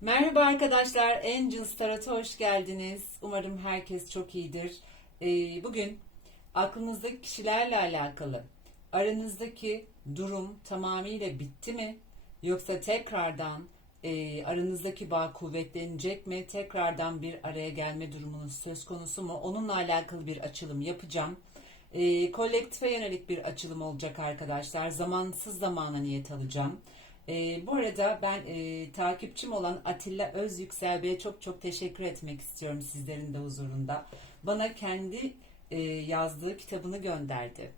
Merhaba arkadaşlar, Angels Tarot'a hoş geldiniz. Umarım herkes çok iyidir. Ee, bugün aklınızdaki kişilerle alakalı aranızdaki durum tamamıyla bitti mi? Yoksa tekrardan e, aranızdaki bağ kuvvetlenecek mi? Tekrardan bir araya gelme durumunuz söz konusu mu? Onunla alakalı bir açılım yapacağım. E, kolektife yönelik bir açılım olacak arkadaşlar. Zamansız zamana niyet alacağım. E, bu arada ben e, takipçim olan Atilla Özyüksel Bey'e çok çok teşekkür etmek istiyorum sizlerin de huzurunda. Bana kendi e, yazdığı kitabını gönderdi.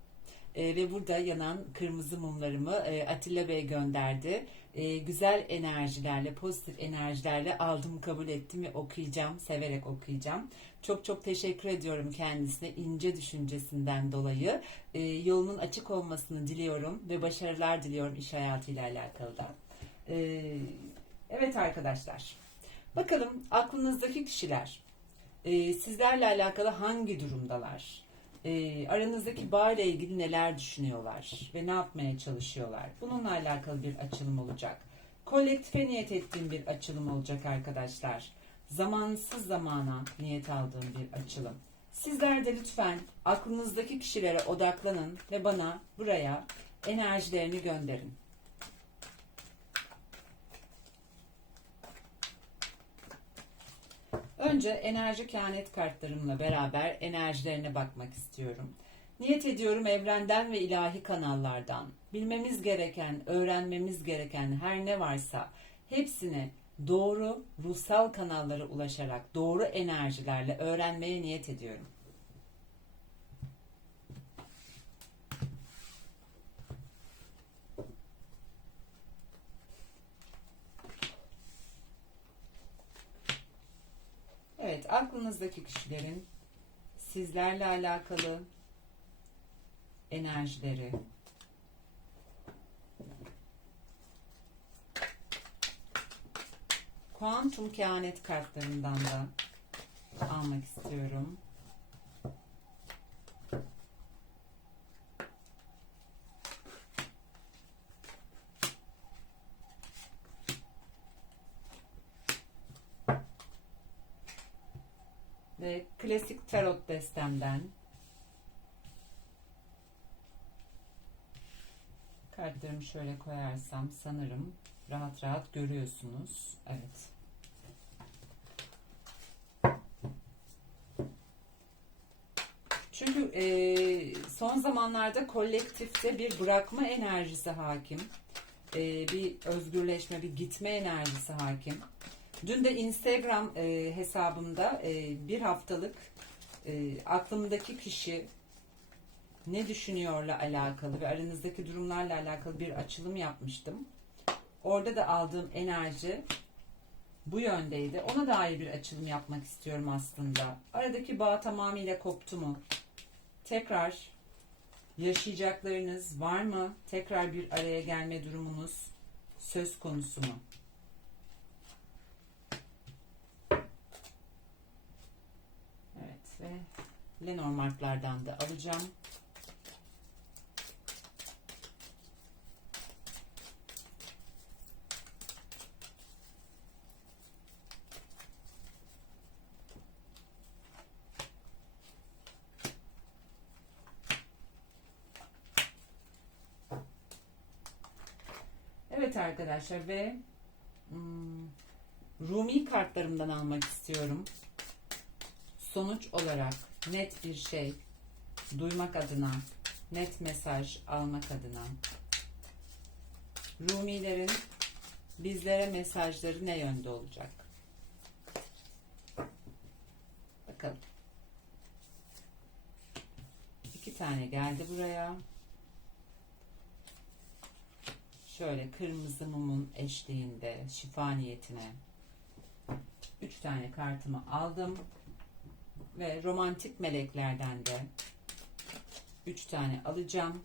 E, ve burada yanan kırmızı mumlarımı e, Atilla Bey gönderdi. E, güzel enerjilerle, pozitif enerjilerle aldım, kabul ettim ve okuyacağım, severek okuyacağım. Çok çok teşekkür ediyorum kendisine ince düşüncesinden dolayı. E, yolunun açık olmasını diliyorum ve başarılar diliyorum iş hayatıyla alakalı da. E, evet arkadaşlar, bakalım aklınızdaki kişiler e, sizlerle alakalı hangi durumdalar? E, aranızdaki bağ ile ilgili neler düşünüyorlar ve ne yapmaya çalışıyorlar? Bununla alakalı bir açılım olacak. Kolektife niyet ettiğim bir açılım olacak arkadaşlar. Zamansız zamana niyet aldığım bir açılım. Sizler de lütfen aklınızdaki kişilere odaklanın ve bana buraya enerjilerini gönderin. Önce enerji kehanet kartlarımla beraber enerjilerine bakmak istiyorum. Niyet ediyorum evrenden ve ilahi kanallardan bilmemiz gereken, öğrenmemiz gereken her ne varsa hepsini doğru ruhsal kanallara ulaşarak doğru enerjilerle öğrenmeye niyet ediyorum. Evet, aklınızdaki kişilerin sizlerle alakalı enerjileri, kuantum kehanet kartlarından da almak istiyorum. Ve klasik tarot destemden kartlarımı şöyle koyarsam sanırım rahat rahat görüyorsunuz. Evet. Çünkü e, son zamanlarda kolektifte bir bırakma enerjisi hakim. E, bir özgürleşme, bir gitme enerjisi hakim. Dün de Instagram e, hesabımda e, bir haftalık e, aklımdaki kişi ne düşünüyorla alakalı ve aranızdaki durumlarla alakalı bir açılım yapmıştım. Orada da aldığım enerji bu yöndeydi. Ona dair bir açılım yapmak istiyorum aslında. Aradaki bağ tamamıyla koptu mu? Tekrar yaşayacaklarınız var mı? Tekrar bir araya gelme durumunuz söz konusu mu? Evet ve Lenormand'lardan da alacağım. Evet arkadaşlar ve hmm, Rumi kartlarımdan almak istiyorum. Sonuç olarak net bir şey duymak adına, net mesaj almak adına Rumilerin bizlere mesajları ne yönde olacak? Bakalım. İki tane geldi buraya. Şöyle kırmızı mumun eşliğinde şifa niyetine üç tane kartımı aldım ve romantik meleklerden de üç tane alacağım.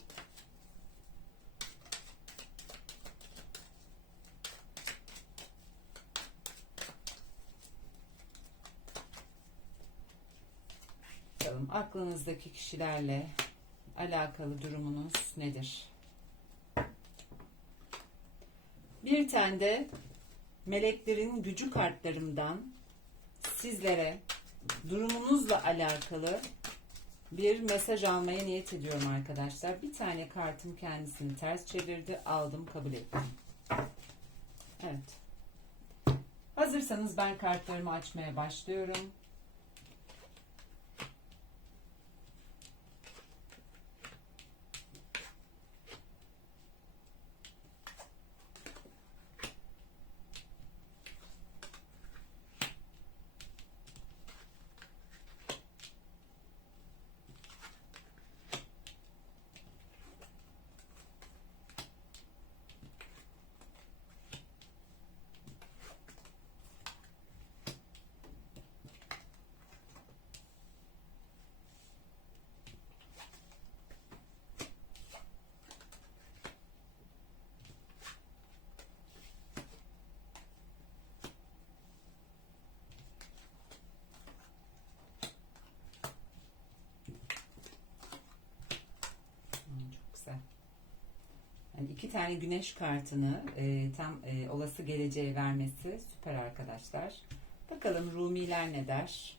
Bakalım aklınızdaki kişilerle alakalı durumunuz nedir? Bir tane de meleklerin gücü kartlarımdan sizlere durumunuzla alakalı bir mesaj almaya niyet ediyorum arkadaşlar. Bir tane kartım kendisini ters çevirdi. Aldım, kabul ettim. Evet. Hazırsanız ben kartlarımı açmaya başlıyorum. Hmm, Çok güzel. Yani iki tane güneş kartını e, tam e, olası geleceğe vermesi süper arkadaşlar. Bakalım Rumiler ne der?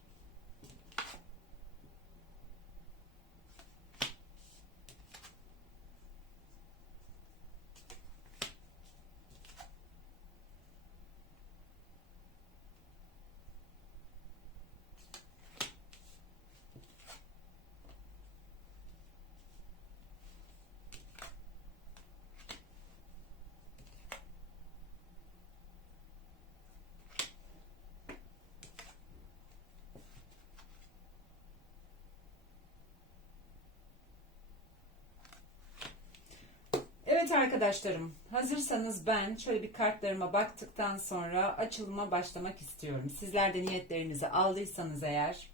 Evet arkadaşlarım, hazırsanız ben şöyle bir kartlarıma baktıktan sonra açılıma başlamak istiyorum. Sizler de niyetlerinizi aldıysanız eğer.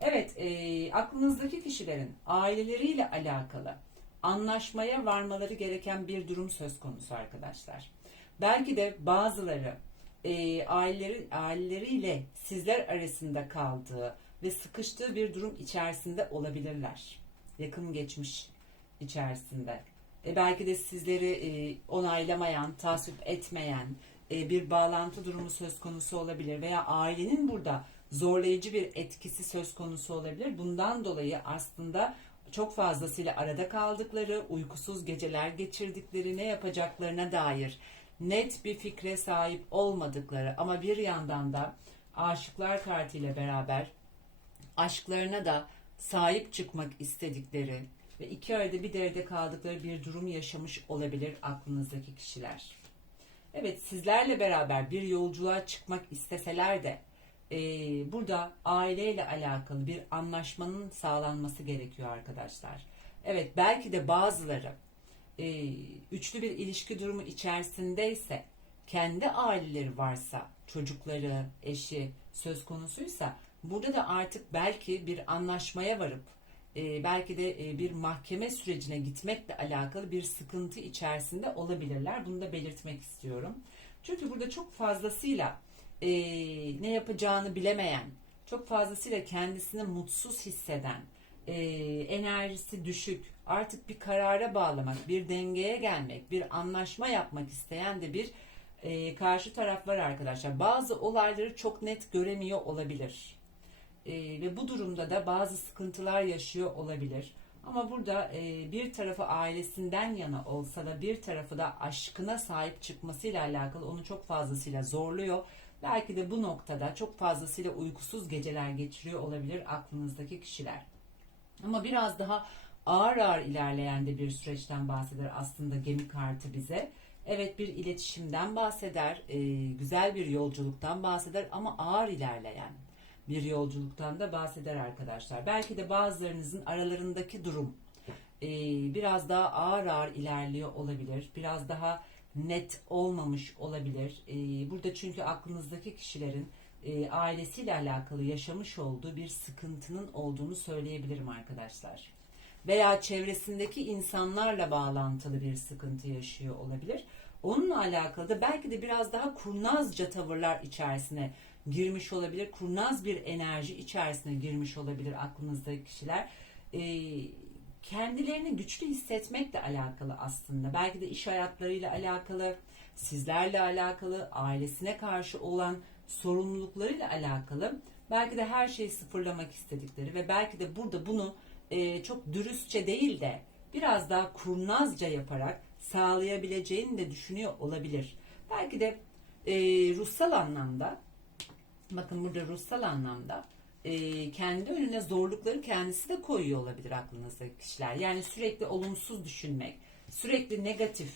Evet, e, aklınızdaki kişilerin aileleriyle alakalı anlaşmaya varmaları gereken bir durum söz konusu arkadaşlar. Belki de bazıları e, aileleri, aileleriyle sizler arasında kaldığı ve sıkıştığı bir durum içerisinde olabilirler. Yakın geçmiş içerisinde. E, belki de sizleri e, onaylamayan, tasvip etmeyen e, bir bağlantı durumu söz konusu olabilir veya ailenin burada zorlayıcı bir etkisi söz konusu olabilir. Bundan dolayı aslında çok fazlasıyla arada kaldıkları, uykusuz geceler geçirdikleri, ne yapacaklarına dair net bir fikre sahip olmadıkları ama bir yandan da aşıklar kartıyla beraber aşklarına da sahip çıkmak istedikleri ve iki arada bir derede kaldıkları bir durum yaşamış olabilir aklınızdaki kişiler. Evet sizlerle beraber bir yolculuğa çıkmak isteseler de e, burada aileyle alakalı bir anlaşmanın sağlanması gerekiyor arkadaşlar. Evet belki de bazıları e, üçlü bir ilişki durumu içerisindeyse kendi aileleri varsa çocukları, eşi söz konusuysa burada da artık belki bir anlaşmaya varıp e, belki de e, bir mahkeme sürecine gitmekle alakalı bir sıkıntı içerisinde olabilirler. Bunu da belirtmek istiyorum. Çünkü burada çok fazlasıyla e, ne yapacağını bilemeyen, çok fazlasıyla kendisini mutsuz hisseden, e, enerjisi düşük, artık bir karara bağlamak, bir dengeye gelmek, bir anlaşma yapmak isteyen de bir karşı taraf var arkadaşlar. Bazı olayları çok net göremiyor olabilir. E, ve bu durumda da bazı sıkıntılar yaşıyor olabilir. Ama burada e, bir tarafı ailesinden yana olsa da bir tarafı da aşkına sahip çıkmasıyla alakalı onu çok fazlasıyla zorluyor. Belki de bu noktada çok fazlasıyla uykusuz geceler geçiriyor olabilir aklınızdaki kişiler. Ama biraz daha ağır ağır ilerleyen de bir süreçten bahseder aslında gemi kartı bize. Evet bir iletişimden bahseder, e, güzel bir yolculuktan bahseder ama ağır ilerleyen bir yolculuktan da bahseder arkadaşlar. Belki de bazılarınızın aralarındaki durum e, biraz daha ağır ağır ilerliyor olabilir. Biraz daha net olmamış olabilir. E, burada çünkü aklınızdaki kişilerin e, ailesiyle alakalı yaşamış olduğu bir sıkıntının olduğunu söyleyebilirim arkadaşlar. Veya çevresindeki insanlarla bağlantılı bir sıkıntı yaşıyor olabilir. Onunla alakalı da belki de biraz daha kurnazca tavırlar içerisine girmiş olabilir. Kurnaz bir enerji içerisine girmiş olabilir aklınızdaki kişiler. Ee, kendilerini güçlü hissetmekle alakalı aslında. Belki de iş hayatlarıyla alakalı, sizlerle alakalı, ailesine karşı olan sorumluluklarıyla alakalı belki de her şeyi sıfırlamak istedikleri ve belki de burada bunu e, çok dürüstçe değil de biraz daha kurnazca yaparak sağlayabileceğini de düşünüyor olabilir. Belki de e, ruhsal anlamda bakın burada ruhsal anlamda e, kendi önüne zorlukları kendisi de koyuyor olabilir aklınızdaki kişiler. Yani sürekli olumsuz düşünmek, sürekli negatif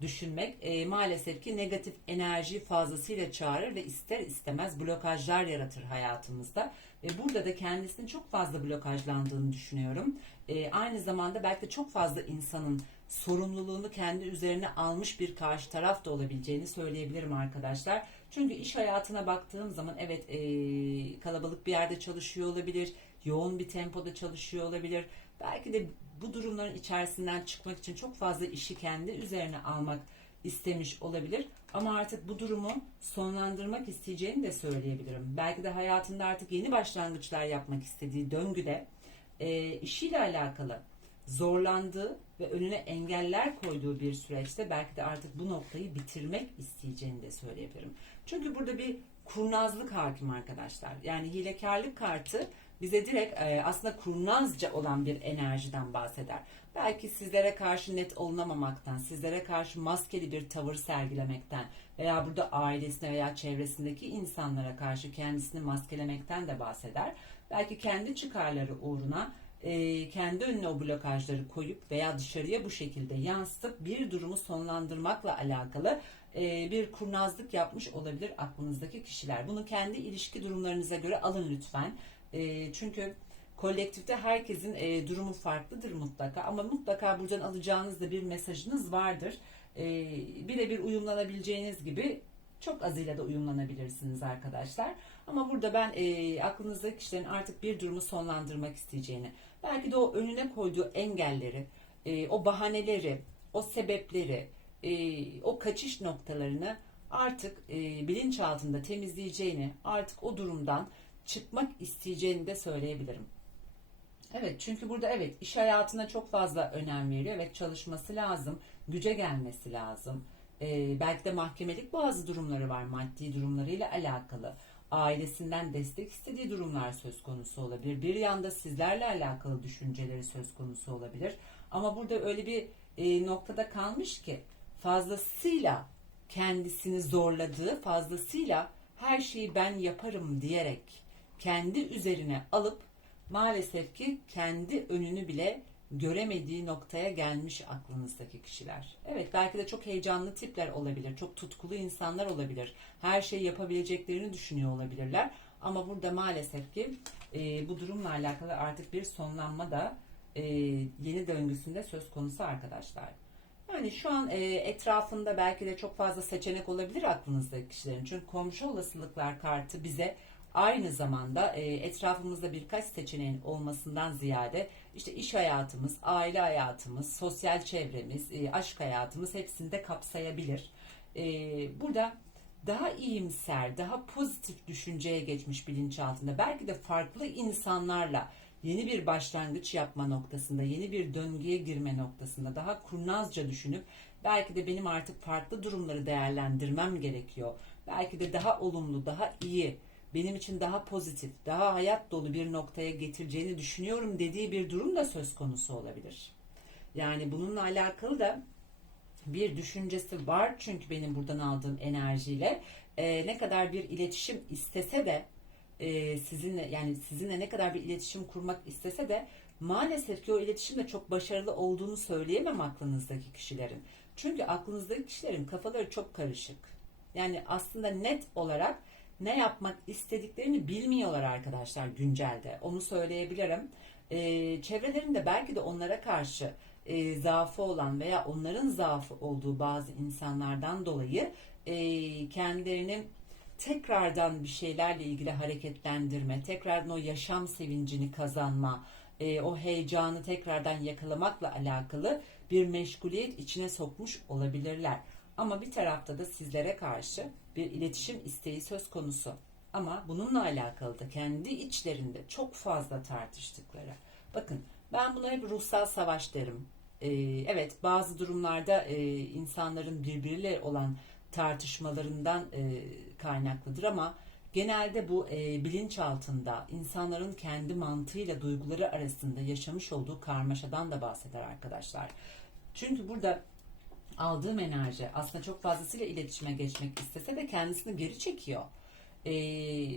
düşünmek e, maalesef ki negatif enerji fazlasıyla çağırır ve ister istemez blokajlar yaratır hayatımızda. Ve burada da kendisinin çok fazla blokajlandığını düşünüyorum. E, aynı zamanda belki de çok fazla insanın sorumluluğunu kendi üzerine almış bir karşı taraf da olabileceğini söyleyebilirim arkadaşlar. Çünkü iş hayatına baktığım zaman evet e, kalabalık bir yerde çalışıyor olabilir, yoğun bir tempoda çalışıyor olabilir. Belki de bu durumların içerisinden çıkmak için çok fazla işi kendi üzerine almak istemiş olabilir. Ama artık bu durumu sonlandırmak isteyeceğini de söyleyebilirim. Belki de hayatında artık yeni başlangıçlar yapmak istediği döngüde e, işiyle alakalı zorlandığı ve önüne engeller koyduğu bir süreçte belki de artık bu noktayı bitirmek isteyeceğini de söyleyebilirim. Çünkü burada bir kurnazlık hakim arkadaşlar. Yani hilekarlık kartı bize direkt e, aslında kurnazca olan bir enerjiden bahseder. Belki sizlere karşı net olunamamaktan, sizlere karşı maskeli bir tavır sergilemekten veya burada ailesine veya çevresindeki insanlara karşı kendisini maskelemekten de bahseder. Belki kendi çıkarları uğruna e, kendi önüne o blokajları koyup veya dışarıya bu şekilde yansıtıp bir durumu sonlandırmakla alakalı e, bir kurnazlık yapmış olabilir aklınızdaki kişiler. Bunu kendi ilişki durumlarınıza göre alın lütfen. E, çünkü kolektifte herkesin e, durumu farklıdır mutlaka ama mutlaka buradan alacağınız da bir mesajınız vardır. E, birebir uyumlanabileceğiniz gibi çok azıyla da uyumlanabilirsiniz arkadaşlar. Ama burada ben e, aklınızdaki kişilerin artık bir durumu sonlandırmak isteyeceğini, belki de o önüne koyduğu engelleri, e, o bahaneleri, o sebepleri, e, o kaçış noktalarını artık e, bilinçaltında temizleyeceğini, artık o durumdan çıkmak isteyeceğini de söyleyebilirim. Evet çünkü burada evet iş hayatına çok fazla önem veriyor. Evet çalışması lazım, güce gelmesi lazım. Ee, belki de mahkemelik bazı durumları var maddi durumlarıyla alakalı. Ailesinden destek istediği durumlar söz konusu olabilir. Bir yanda sizlerle alakalı düşünceleri söz konusu olabilir. Ama burada öyle bir e, noktada kalmış ki fazlasıyla kendisini zorladığı, fazlasıyla her şeyi ben yaparım diyerek kendi üzerine alıp maalesef ki kendi önünü bile göremediği noktaya gelmiş aklınızdaki kişiler. Evet belki de çok heyecanlı tipler olabilir, çok tutkulu insanlar olabilir, her şeyi yapabileceklerini düşünüyor olabilirler. Ama burada maalesef ki e, bu durumla alakalı artık bir sonlanma da e, yeni döngüsünde söz konusu arkadaşlar. Yani şu an e, etrafında belki de çok fazla seçenek olabilir aklınızdaki kişilerin. Çünkü komşu olasılıklar kartı bize aynı zamanda e, etrafımızda birkaç seçeneğin olmasından ziyade işte iş hayatımız, aile hayatımız, sosyal çevremiz, e, aşk hayatımız hepsini de kapsayabilir. E, burada daha iyimser, daha pozitif düşünceye geçmiş bilinçaltında belki de farklı insanlarla yeni bir başlangıç yapma noktasında, yeni bir döngüye girme noktasında daha kurnazca düşünüp belki de benim artık farklı durumları değerlendirmem gerekiyor. Belki de daha olumlu, daha iyi, benim için daha pozitif, daha hayat dolu bir noktaya getireceğini düşünüyorum dediği bir durum da söz konusu olabilir. Yani bununla alakalı da bir düşüncesi var çünkü benim buradan aldığım enerjiyle e, ne kadar bir iletişim istese de e, sizinle yani sizinle ne kadar bir iletişim kurmak istese de maalesef ki o iletişimde çok başarılı olduğunu söyleyemem aklınızdaki kişilerin. Çünkü aklınızdaki kişilerin kafaları çok karışık. Yani aslında net olarak ne yapmak istediklerini bilmiyorlar arkadaşlar güncelde. Onu söyleyebilirim. Ee, çevrelerinde belki de onlara karşı e, zaafı olan veya onların zaafı olduğu bazı insanlardan dolayı e, kendilerini tekrardan bir şeylerle ilgili hareketlendirme, tekrardan o yaşam sevincini kazanma, e, o heyecanı tekrardan yakalamakla alakalı bir meşguliyet içine sokmuş olabilirler. Ama bir tarafta da sizlere karşı bir iletişim isteği söz konusu. Ama bununla alakalı da kendi içlerinde çok fazla tartıştıkları. Bakın ben buna hep ruhsal savaş derim. Ee, evet bazı durumlarda e, insanların birbiriyle olan tartışmalarından e, kaynaklıdır ama genelde bu e, bilinç altında insanların kendi mantığıyla duyguları arasında yaşamış olduğu karmaşadan da bahseder arkadaşlar. Çünkü burada aldığım enerji aslında çok fazlasıyla iletişime geçmek istese de kendisini geri çekiyor. Ee,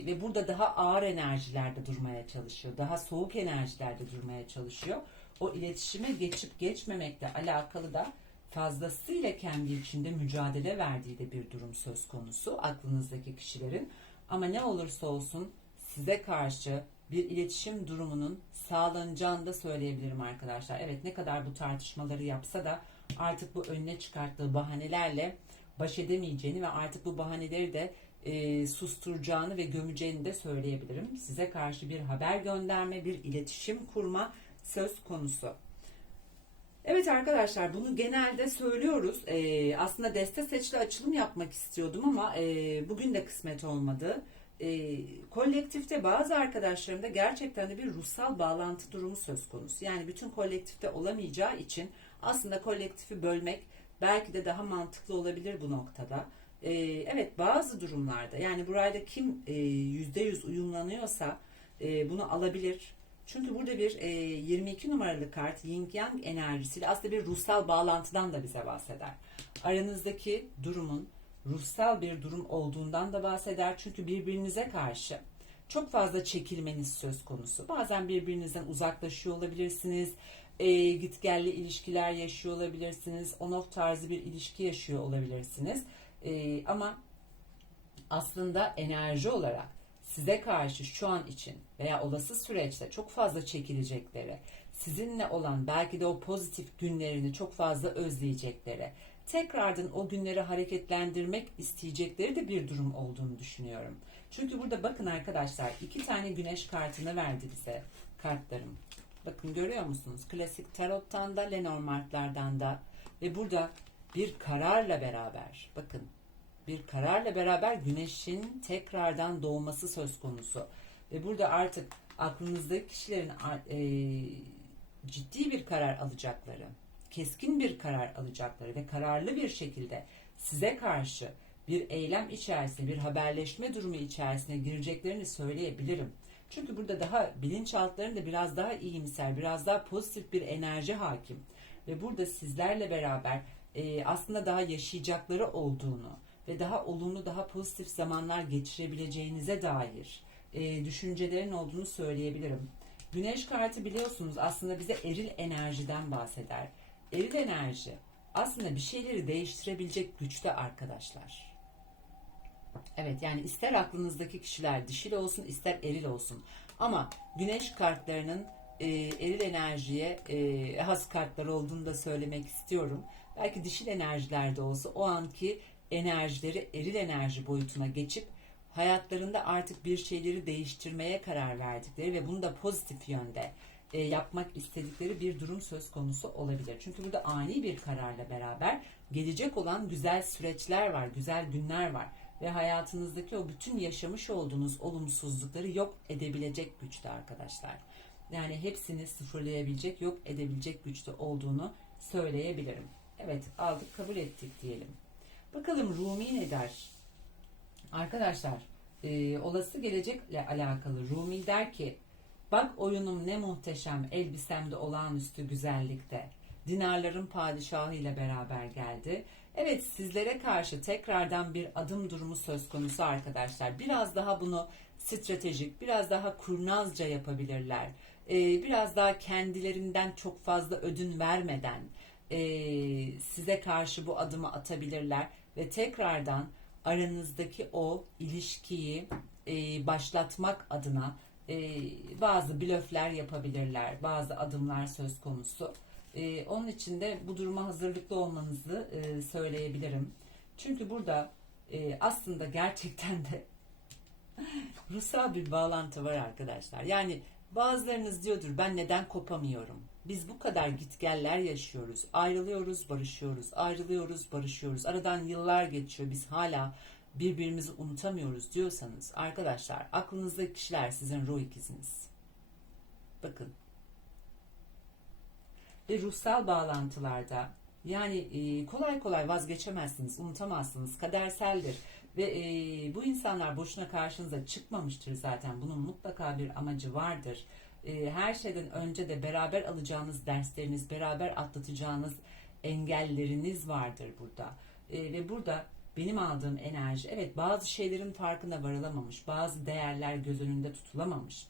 ve burada daha ağır enerjilerde durmaya çalışıyor. Daha soğuk enerjilerde durmaya çalışıyor. O iletişime geçip geçmemekle alakalı da fazlasıyla kendi içinde mücadele verdiği de bir durum söz konusu aklınızdaki kişilerin. Ama ne olursa olsun size karşı bir iletişim durumunun sağlanacağını da söyleyebilirim arkadaşlar. Evet ne kadar bu tartışmaları yapsa da artık bu önüne çıkarttığı bahanelerle baş edemeyeceğini ve artık bu bahaneleri de e, susturacağını ve gömeceğini de söyleyebilirim. Size karşı bir haber gönderme, bir iletişim kurma söz konusu. Evet arkadaşlar bunu genelde söylüyoruz. Ee, aslında deste seçli açılım yapmak istiyordum ama e, bugün de kısmet olmadı. E, kolektifte bazı arkadaşlarımda gerçekten de bir ruhsal bağlantı durumu söz konusu. Yani bütün kolektifte olamayacağı için aslında kolektifi bölmek belki de daha mantıklı olabilir bu noktada. E, evet bazı durumlarda yani burayla kim e, %100 uyumlanıyorsa e, bunu alabilir. Çünkü burada bir e, 22 numaralı kart Yin Yang enerjisiyle aslında bir ruhsal bağlantıdan da bize bahseder. Aranızdaki durumun ruhsal bir durum olduğundan da bahseder. Çünkü birbirinize karşı çok fazla çekilmeniz söz konusu. Bazen birbirinizden uzaklaşıyor olabilirsiniz. E, gitgelli ilişkiler yaşıyor olabilirsiniz. On-off tarzı bir ilişki yaşıyor olabilirsiniz. E, ama aslında enerji olarak size karşı şu an için veya olası süreçte çok fazla çekilecekleri, sizinle olan belki de o pozitif günlerini çok fazla özleyecekleri, tekrardan o günleri hareketlendirmek isteyecekleri de bir durum olduğunu düşünüyorum. Çünkü burada bakın arkadaşlar iki tane güneş kartını verdi bize kartlarım. Bakın görüyor musunuz? Klasik tarottan da Lenormand'lardan da ve burada bir kararla beraber bakın bir kararla beraber güneşin tekrardan doğması söz konusu. Ve burada artık aklınızdaki kişilerin e, ciddi bir karar alacakları, keskin bir karar alacakları ve kararlı bir şekilde size karşı bir eylem içerisinde, bir haberleşme durumu içerisine gireceklerini söyleyebilirim. Çünkü burada daha bilinçaltlarında biraz daha iyimser, biraz daha pozitif bir enerji hakim. Ve burada sizlerle beraber e, aslında daha yaşayacakları olduğunu, ve daha olumlu, daha pozitif zamanlar geçirebileceğinize dair e, düşüncelerin olduğunu söyleyebilirim. Güneş kartı biliyorsunuz aslında bize eril enerjiden bahseder. Eril enerji aslında bir şeyleri değiştirebilecek güçte arkadaşlar. Evet yani ister aklınızdaki kişiler dişil olsun ister eril olsun. Ama güneş kartlarının e, eril enerjiye e, has kartlar olduğunu da söylemek istiyorum. Belki dişil enerjilerde olsa o anki enerjileri eril enerji boyutuna geçip hayatlarında artık bir şeyleri değiştirmeye karar verdikleri ve bunu da pozitif yönde e, yapmak istedikleri bir durum söz konusu olabilir. Çünkü burada ani bir kararla beraber gelecek olan güzel süreçler var, güzel günler var ve hayatınızdaki o bütün yaşamış olduğunuz olumsuzlukları yok edebilecek güçte arkadaşlar. Yani hepsini sıfırlayabilecek, yok edebilecek güçte olduğunu söyleyebilirim. Evet aldık kabul ettik diyelim. Bakalım Rumi ne der? Arkadaşlar e, olası gelecekle alakalı Rumi der ki Bak oyunum ne muhteşem elbisemde olağanüstü güzellikte. Dinarların padişahı ile beraber geldi. Evet sizlere karşı tekrardan bir adım durumu söz konusu arkadaşlar. Biraz daha bunu stratejik, biraz daha kurnazca yapabilirler. Ee, biraz daha kendilerinden çok fazla ödün vermeden e, size karşı bu adımı atabilirler ve tekrardan aranızdaki o ilişkiyi e, başlatmak adına e, bazı blöfler yapabilirler, bazı adımlar söz konusu. E, onun için de bu duruma hazırlıklı olmanızı e, söyleyebilirim. Çünkü burada e, aslında gerçekten de ruhsal bir bağlantı var arkadaşlar. Yani bazılarınız diyordur ben neden kopamıyorum? Biz bu kadar gitgeller yaşıyoruz. Ayrılıyoruz, barışıyoruz. Ayrılıyoruz, barışıyoruz. Aradan yıllar geçiyor. Biz hala birbirimizi unutamıyoruz diyorsanız arkadaşlar aklınızdaki kişiler sizin ruh ikiziniz. Bakın. Ve ruhsal bağlantılarda Yani e, kolay kolay vazgeçemezsiniz, unutamazsınız, kaderseldir. Ve e, bu insanlar boşuna karşınıza çıkmamıştır zaten. Bunun mutlaka bir amacı vardır. E, her şeyden önce de beraber alacağınız dersleriniz, beraber atlatacağınız engelleriniz vardır burada. Ve burada benim aldığım enerji, evet bazı şeylerin farkına varılamamış, bazı değerler göz önünde tutulamamış.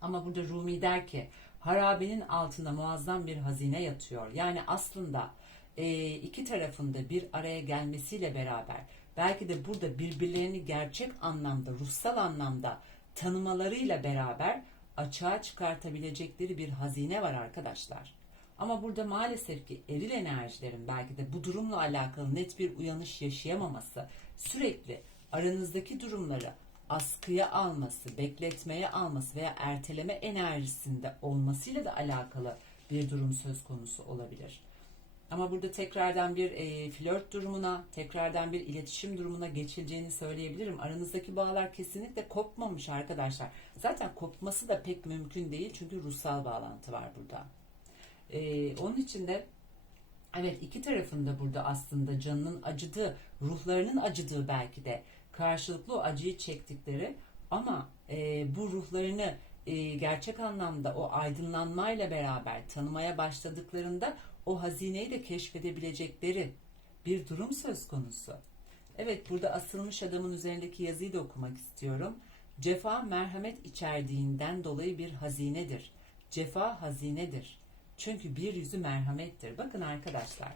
Ama burada Rumi der ki harabenin altında muazzam bir hazine yatıyor. Yani aslında e, iki tarafında bir araya gelmesiyle beraber belki de burada birbirlerini gerçek anlamda, ruhsal anlamda tanımalarıyla beraber açığa çıkartabilecekleri bir hazine var arkadaşlar. Ama burada maalesef ki eril enerjilerin belki de bu durumla alakalı net bir uyanış yaşayamaması, sürekli aranızdaki durumları askıya alması, bekletmeye alması veya erteleme enerjisinde olmasıyla da alakalı bir durum söz konusu olabilir. Ama burada tekrardan bir e, flört durumuna, tekrardan bir iletişim durumuna geçileceğini söyleyebilirim. Aranızdaki bağlar kesinlikle kopmamış arkadaşlar. Zaten kopması da pek mümkün değil çünkü ruhsal bağlantı var burada. E, onun için de evet iki tarafında burada aslında canının acıdığı, ruhlarının acıdığı belki de karşılıklı acıyı çektikleri ama e, bu ruhlarını e, gerçek anlamda o aydınlanmayla beraber tanımaya başladıklarında o hazineyi de keşfedebilecekleri bir durum söz konusu. Evet burada asılmış adamın üzerindeki yazıyı da okumak istiyorum. Cefa merhamet içerdiğinden dolayı bir hazinedir. Cefa hazinedir. Çünkü bir yüzü merhamettir. Bakın arkadaşlar.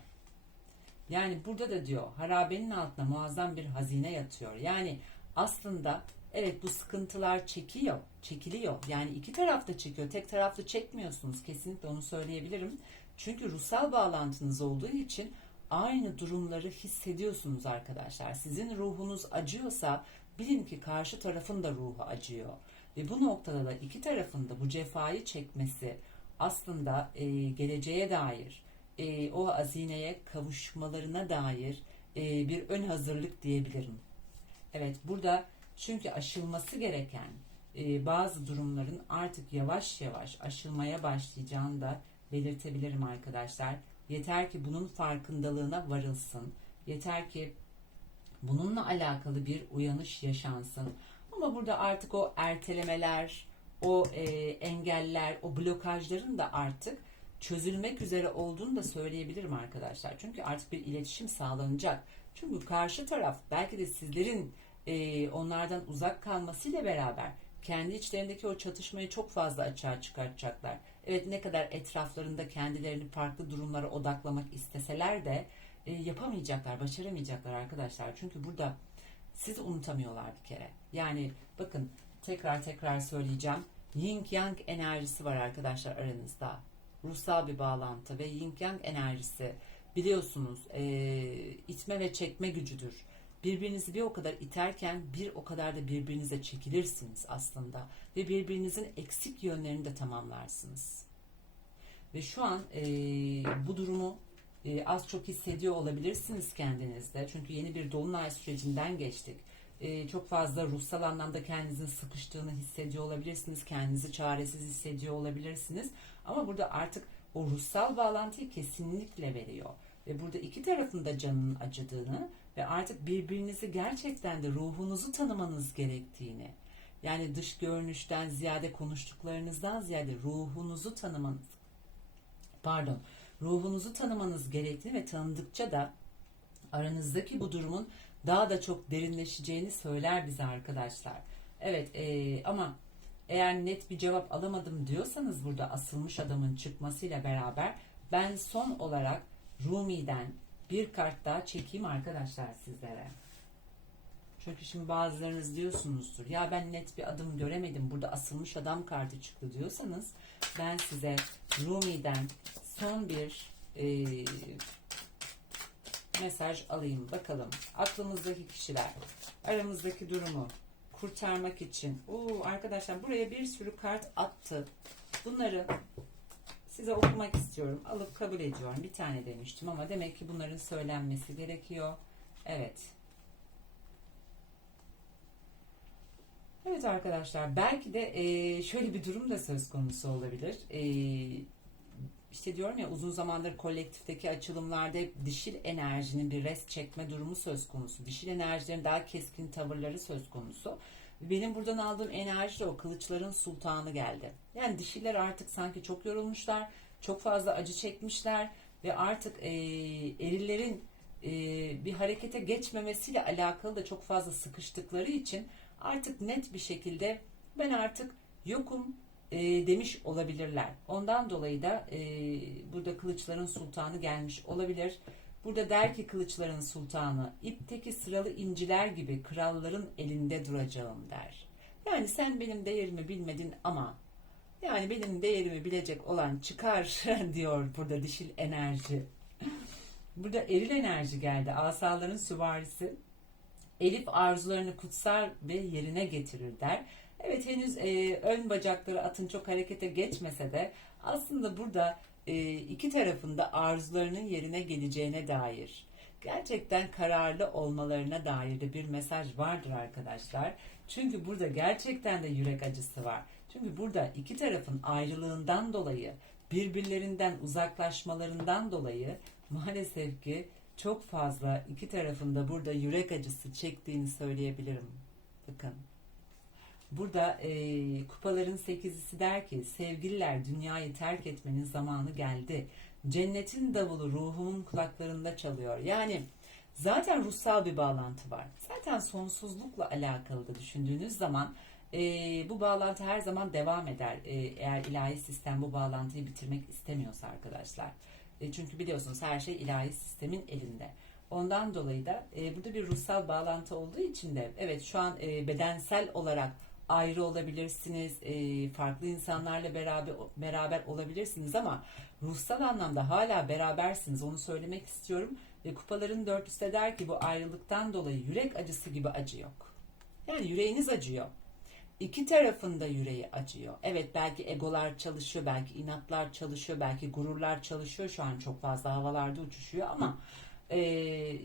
Yani burada da diyor harabenin altında muazzam bir hazine yatıyor. Yani aslında evet bu sıkıntılar çekiyor, çekiliyor. Yani iki tarafta çekiyor, tek taraflı çekmiyorsunuz. Kesinlikle onu söyleyebilirim. Çünkü ruhsal bağlantınız olduğu için aynı durumları hissediyorsunuz arkadaşlar. Sizin ruhunuz acıyorsa bilin ki karşı tarafın da ruhu acıyor. Ve bu noktada da iki tarafın da bu cefayı çekmesi aslında e, geleceğe dair, e, o hazineye kavuşmalarına dair e, bir ön hazırlık diyebilirim. Evet burada çünkü aşılması gereken e, bazı durumların artık yavaş yavaş aşılmaya başlayacağını da belirtebilirim arkadaşlar. Yeter ki bunun farkındalığına varılsın. Yeter ki bununla alakalı bir uyanış yaşansın. Ama burada artık o ertelemeler, o e, engeller, o blokajların da artık çözülmek üzere olduğunu da söyleyebilirim arkadaşlar. Çünkü artık bir iletişim sağlanacak. Çünkü karşı taraf belki de sizlerin e, onlardan uzak kalmasıyla beraber kendi içlerindeki o çatışmayı çok fazla açığa çıkartacaklar. Evet ne kadar etraflarında kendilerini farklı durumlara odaklamak isteseler de e, yapamayacaklar, başaramayacaklar arkadaşlar. Çünkü burada sizi unutamıyorlar bir kere. Yani bakın tekrar tekrar söyleyeceğim. Yin Yang enerjisi var arkadaşlar aranızda. Ruhsal bir bağlantı ve Yin Yang enerjisi biliyorsunuz e, itme ve çekme gücüdür. Birbirinizi bir o kadar iterken bir o kadar da birbirinize çekilirsiniz aslında ve birbirinizin eksik yönlerini de tamamlarsınız. Ve şu an e, bu durumu e, az çok hissediyor olabilirsiniz kendinizde. Çünkü yeni bir dolunay sürecinden geçtik. E, çok fazla ruhsal anlamda kendinizin sıkıştığını hissediyor olabilirsiniz. Kendinizi çaresiz hissediyor olabilirsiniz. Ama burada artık o ruhsal bağlantıyı kesinlikle veriyor. Ve burada iki tarafın da canının acıdığını ve artık birbirinizi gerçekten de ruhunuzu tanımanız gerektiğini yani dış görünüşten ziyade konuştuklarınızdan ziyade ruhunuzu tanımanız pardon ruhunuzu tanımanız gerektiğini ve tanıdıkça da aranızdaki bu durumun daha da çok derinleşeceğini söyler bize arkadaşlar. Evet e, ama eğer net bir cevap alamadım diyorsanız burada asılmış adamın çıkmasıyla beraber ben son olarak Rumi'den bir kart daha çekeyim arkadaşlar sizlere. Çünkü şimdi bazılarınız diyorsunuzdur ya ben net bir adım göremedim burada asılmış adam kartı çıktı diyorsanız ben size Rumi'den son bir e, mesaj alayım. Bakalım. Aklımızdaki kişiler aramızdaki durumu kurtarmak için. Oo, arkadaşlar buraya bir sürü kart attı. Bunları size okumak istiyorum. Alıp kabul ediyorum. Bir tane demiştim ama demek ki bunların söylenmesi gerekiyor. Evet. Evet arkadaşlar belki de şöyle bir durum da söz konusu olabilir. İşte diyorum ya uzun zamandır kolektifteki açılımlarda dişil enerjinin bir rest çekme durumu söz konusu. Dişil enerjilerin daha keskin tavırları söz konusu. Benim buradan aldığım enerji de o kılıçların sultanı geldi. Yani dişiler artık sanki çok yorulmuşlar, çok fazla acı çekmişler ve artık e, erillerin e, bir harekete geçmemesiyle alakalı da çok fazla sıkıştıkları için artık net bir şekilde ben artık yokum e, demiş olabilirler. Ondan dolayı da e, burada kılıçların sultanı gelmiş olabilir. Burada der ki kılıçların sultanı, ipteki sıralı inciler gibi kralların elinde duracağım der. Yani sen benim değerimi bilmedin ama yani benim değerimi bilecek olan çıkar diyor burada dişil enerji. Burada eril enerji geldi. Asaların süvarisi. Elif arzularını kutsar ve yerine getirir der. Evet henüz e, ön bacakları atın çok harekete geçmese de aslında burada e, iki tarafında arzularının yerine geleceğine dair gerçekten kararlı olmalarına dair de bir mesaj vardır arkadaşlar. Çünkü burada gerçekten de yürek acısı var. Çünkü burada iki tarafın ayrılığından dolayı birbirlerinden uzaklaşmalarından dolayı maalesef ki çok fazla iki tarafında burada yürek acısı çektiğini söyleyebilirim. Bakın. Burada e, kupaların sekizisi der ki sevgililer dünyayı terk etmenin zamanı geldi. Cennetin davulu ruhumun kulaklarında çalıyor. Yani zaten ruhsal bir bağlantı var. Zaten sonsuzlukla alakalı da düşündüğünüz zaman e, bu bağlantı her zaman devam eder. E, eğer ilahi sistem bu bağlantıyı bitirmek istemiyorsa arkadaşlar. E, çünkü biliyorsunuz her şey ilahi sistemin elinde. Ondan dolayı da e, burada bir ruhsal bağlantı olduğu için de evet şu an e, bedensel olarak ayrı olabilirsiniz, e, farklı insanlarla beraber beraber olabilirsiniz ama ruhsal anlamda hala berabersiniz. Onu söylemek istiyorum. Ve kupaların dörtlüsü de der ki bu ayrılıktan dolayı yürek acısı gibi acı yok. Yani yüreğiniz acıyor. İki tarafında yüreği acıyor. Evet belki egolar çalışıyor, belki inatlar çalışıyor, belki gururlar çalışıyor. Şu an çok fazla havalarda uçuşuyor ama e,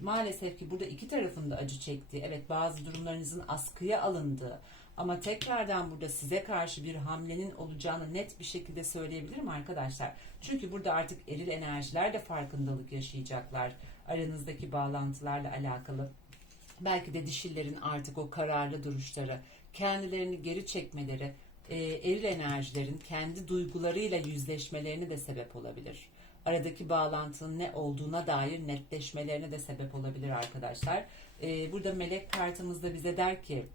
maalesef ki burada iki tarafında acı çektiği, evet bazı durumlarınızın askıya alındığı ama tekrardan burada size karşı bir hamlenin olacağını net bir şekilde söyleyebilirim arkadaşlar. Çünkü burada artık eril enerjiler de farkındalık yaşayacaklar aranızdaki bağlantılarla alakalı. Belki de dişillerin artık o kararlı duruşları, kendilerini geri çekmeleri, e, eril enerjilerin kendi duygularıyla yüzleşmelerine de sebep olabilir. Aradaki bağlantının ne olduğuna dair netleşmelerine de sebep olabilir arkadaşlar. E, burada melek kartımızda bize der ki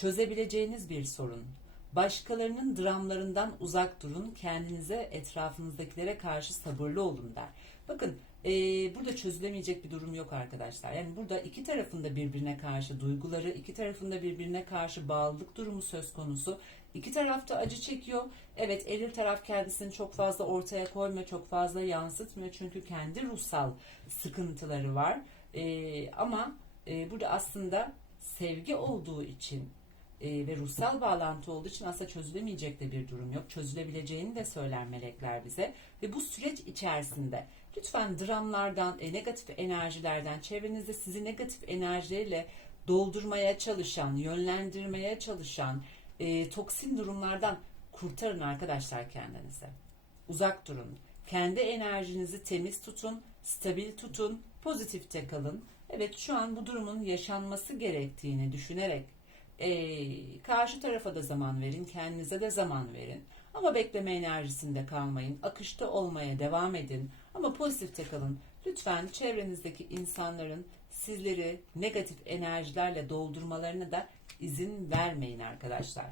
çözebileceğiniz bir sorun. Başkalarının dramlarından uzak durun, kendinize, etrafınızdakilere karşı sabırlı olun der. Bakın e, burada çözülemeyecek bir durum yok arkadaşlar. Yani burada iki tarafında birbirine karşı duyguları, iki tarafında birbirine karşı bağlılık durumu söz konusu. İki tarafta acı çekiyor. Evet eril taraf kendisini çok fazla ortaya koymuyor, çok fazla yansıtmıyor. Çünkü kendi ruhsal sıkıntıları var. E, ama e, burada aslında sevgi olduğu için e, ve ruhsal bağlantı olduğu için aslında çözülemeyecek de bir durum yok. Çözülebileceğini de söyler melekler bize. Ve bu süreç içerisinde lütfen dramlardan, e, negatif enerjilerden, çevrenizde sizi negatif enerjilerle doldurmaya çalışan, yönlendirmeye çalışan e, toksin durumlardan kurtarın arkadaşlar kendinize. Uzak durun. Kendi enerjinizi temiz tutun, stabil tutun, pozitifte kalın. Evet şu an bu durumun yaşanması gerektiğini düşünerek e, karşı tarafa da zaman verin, kendinize de zaman verin. Ama bekleme enerjisinde kalmayın. Akışta olmaya devam edin. Ama pozitifte kalın. Lütfen çevrenizdeki insanların sizleri negatif enerjilerle doldurmalarına da izin vermeyin arkadaşlar.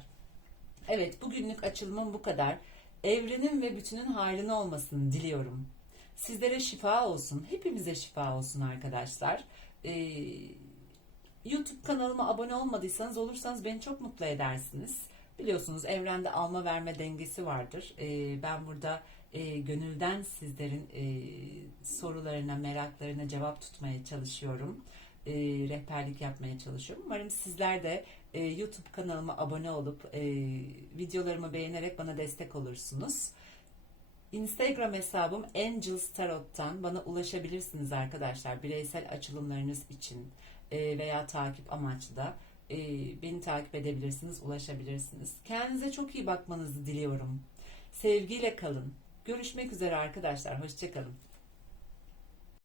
Evet bugünlük açılımım bu kadar. Evrenin ve bütünün hayrına olmasını diliyorum. Sizlere şifa olsun. Hepimize şifa olsun arkadaşlar. Ee, YouTube kanalıma abone olmadıysanız olursanız beni çok mutlu edersiniz. Biliyorsunuz evrende alma verme dengesi vardır. Ee, ben burada e, gönülden sizlerin e, sorularına, meraklarına cevap tutmaya çalışıyorum. E, rehberlik yapmaya çalışıyorum. Umarım sizler de e, YouTube kanalıma abone olup videolarımı beğenerek bana destek olursunuz. Instagram hesabım Angels Tarot'tan bana ulaşabilirsiniz arkadaşlar bireysel açılımlarınız için veya takip amaçlı da e, beni takip edebilirsiniz, ulaşabilirsiniz. Kendinize çok iyi bakmanızı diliyorum. Sevgiyle kalın. Görüşmek üzere arkadaşlar. Hoşçakalın.